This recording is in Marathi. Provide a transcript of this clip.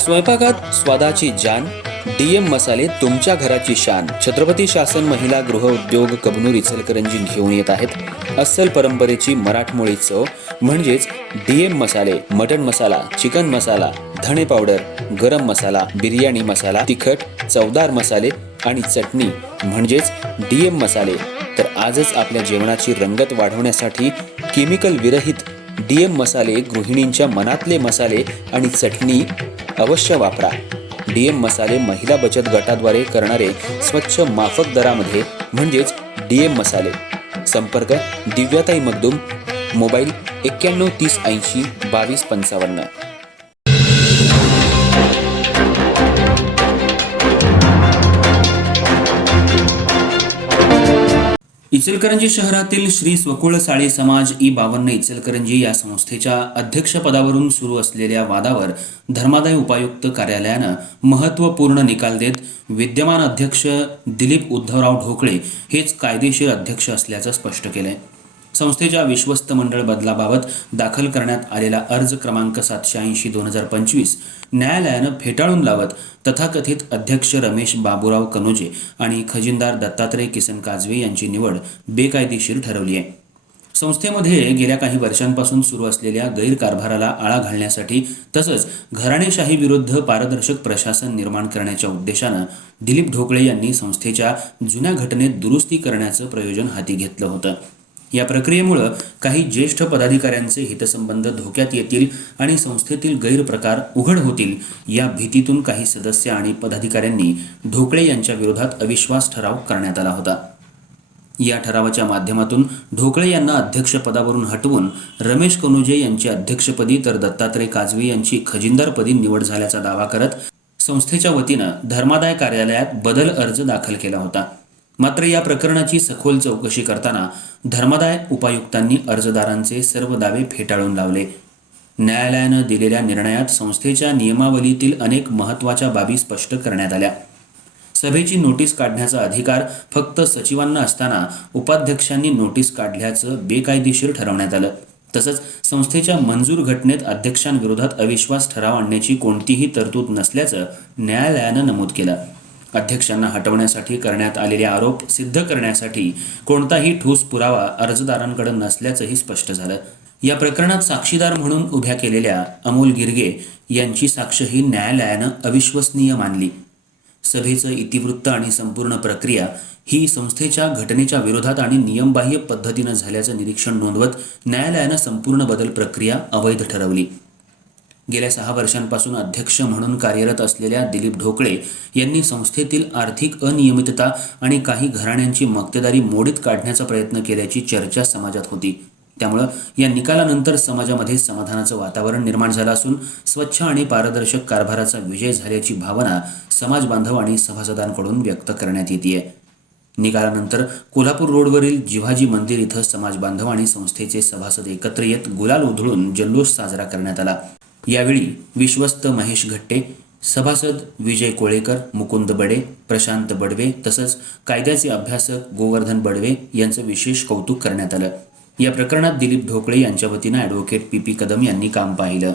स्वयंपाकात स्वादाची जान, डीएम मसाले तुमच्या घराची शान. छत्रपती शासन महिला गृह उद्योग कबनूर इचलकरंजी घेऊन येत आहेत अस्सल परंपरेची मराठमोळी चव म्हणजेच डीएम मसाले. मटन मसाला, चिकन मसाला, धणे पावडर, गरम मसाला, बिर्याणी मसाला, तिखट चवदार मसाले आणि चटणी म्हणजेच डीएम मसाले. तर आजच आपल्या जेवणाची रंगत वाढवण्यासाठी केमिकल विरहित डीएम मसाले, गृहिणींच्या मनातले मसाले आणि चटणी अवश्य वापरा. डीएम मसाले महिला बचत गटाद्वारे करणारे स्वच्छ माफक दरामध्ये म्हणजेच डीएम मसाले. संपर्क दिव्याताई मगदूम, मोबाईल 91 30 80 22 55. इचलकरंजी शहरातील श्री स्वकुळ साळी समाज ई52 इचलकरंजी या संस्थेच्या अध्यक्षपदावरून सुरू असलेल्या वादावर धर्मादाय उपायुक्त कार्यालयानं महत्त्वपूर्ण निकाल देत विद्यमान अध्यक्ष दिलीप उद्धवराव ढोकळे हेच कायदेशीर अध्यक्ष असल्याचं स्पष्ट केलंय. संस्थेच्या विश्वस्त मंडळ बदलाबाबत दाखल करण्यात आलेला अर्ज क्रमांक 780/2025 न्यायालयानं फेटाळून लावत तथाकथित अध्यक्ष रमेश बाबूराव कनोजे आणि खजिनदार दत्तात्रय किसन काजवे यांची निवड बेकायदेशीर ठरवली आहे. संस्थेमध्ये गेल्या काही वर्षांपासून सुरू असलेल्या गैरकारभाराला आळा घालण्यासाठी तसंच घराणेशाही विरुद्ध पारदर्शक प्रशासन निर्माण करण्याच्या उद्देशानं दिलीप ढोकळे यांनी संस्थेच्या जुन्या घटनेत दुरुस्ती करण्याचं प्रयोजन हाती घेतलं होतं. या प्रक्रियेमुळे काही ज्येष्ठ पदाधिकाऱ्यांचे हितसंबंध धोक्यात येतील आणि संस्थेतील गैरप्रकार उघड होतील या भीतीतून काही सदस्य आणि पदाधिकाऱ्यांनी ढोकळे यांच्या विरोधात अविश्वास ठराव करण्यात आला होता. या ठरावाच्या माध्यमातून ढोकळे यांना अध्यक्षपदावरून हटवून रमेश कनोजे यांची अध्यक्षपदी तर दत्तात्रय काजवे यांची खजिनदारपदी निवड झाल्याचा दावा करत संस्थेच्या वतीनं धर्मादाय कार्यालयात बदल अर्ज दाखल केला होता. मात्र या प्रकरणाची सखोल चौकशी करताना धर्मादाय उपायुक्तांनी अर्जदारांचे सर्व दावे फेटाळून लावले. न्यायालयानं दिलेल्या निर्णयात संस्थेच्या नियमावलीतील अनेक महत्त्वाच्या बाबी स्पष्ट करण्यात आल्या. सभेची नोटीस काढण्याचा अधिकार फक्त सचिवांना असताना उपाध्यक्षांनी नोटीस काढल्याचं बेकायदेशीर ठरवण्यात आलं. तसंच संस्थेच्या मंजूर घटनेत अध्यक्षांविरोधात अविश्वास ठराव आणण्याची कोणतीही तरतूद नसल्याचं न्यायालयानं नमूद केलं. अध्यक्षांना हटवण्यासाठी करण्यात आलेले आरोप सिद्ध करण्यासाठी कोणताही ठोस पुरावा अर्जदारांकडे नसल्याचंही स्पष्ट झालं. या प्रकरणात साक्षीदार म्हणून उभ्या केलेल्या अमोल गिरगे यांची साक्षही न्यायालयानं अविश्वसनीय मानली. सभेचं इतिवृत्त आणि संपूर्ण प्रक्रिया ही संस्थेच्या घटनेच्या विरोधात आणि नियमबाह्य पद्धतीनं झाल्याचं निरीक्षण नोंदवत न्यायालयानं संपूर्ण बदल प्रक्रिया अवैध ठरवली. गेल्या 6 वर्षांपासून अध्यक्ष म्हणून कार्यरत असलेल्या दिलीप ढोकळे यांनी संस्थेतील आर्थिक अनियमितता आणि काही घराण्यांची मक्तेदारी मोडीत काढण्याचा प्रयत्न केल्याची चर्चा समाजात होती. त्यामुळं या निकालानंतर समाजामध्ये समाधानाचं वातावरण निर्माण झालं असून स्वच्छ आणि पारदर्शक कारभाराचा विजय झाल्याची भावना समाज बांधव आणि सभासदांकडून व्यक्त करण्यात येते. निकालानंतर कोल्हापूर रोडवरील जिव्हाजी मंदिर इथं समाज बांधव आणि संस्थेचे सभासद एकत्र येत गुलाल उधळून जल्लोष साजरा करण्यात आला. यावेळी विश्वस्त महेश घट्टे, सभासद विजय कोळेकर, मुकुंद बडे, प्रशांत बडवे तसंच कायद्याचे अभ्यासक गोवर्धन बडवे यांचं विशेष कौतुक करण्यात आलं. या प्रकरणात दिलीप ढोकळे यांच्या वतीनं ॲडव्होकेट PP कदम यांनी काम पाहिलं.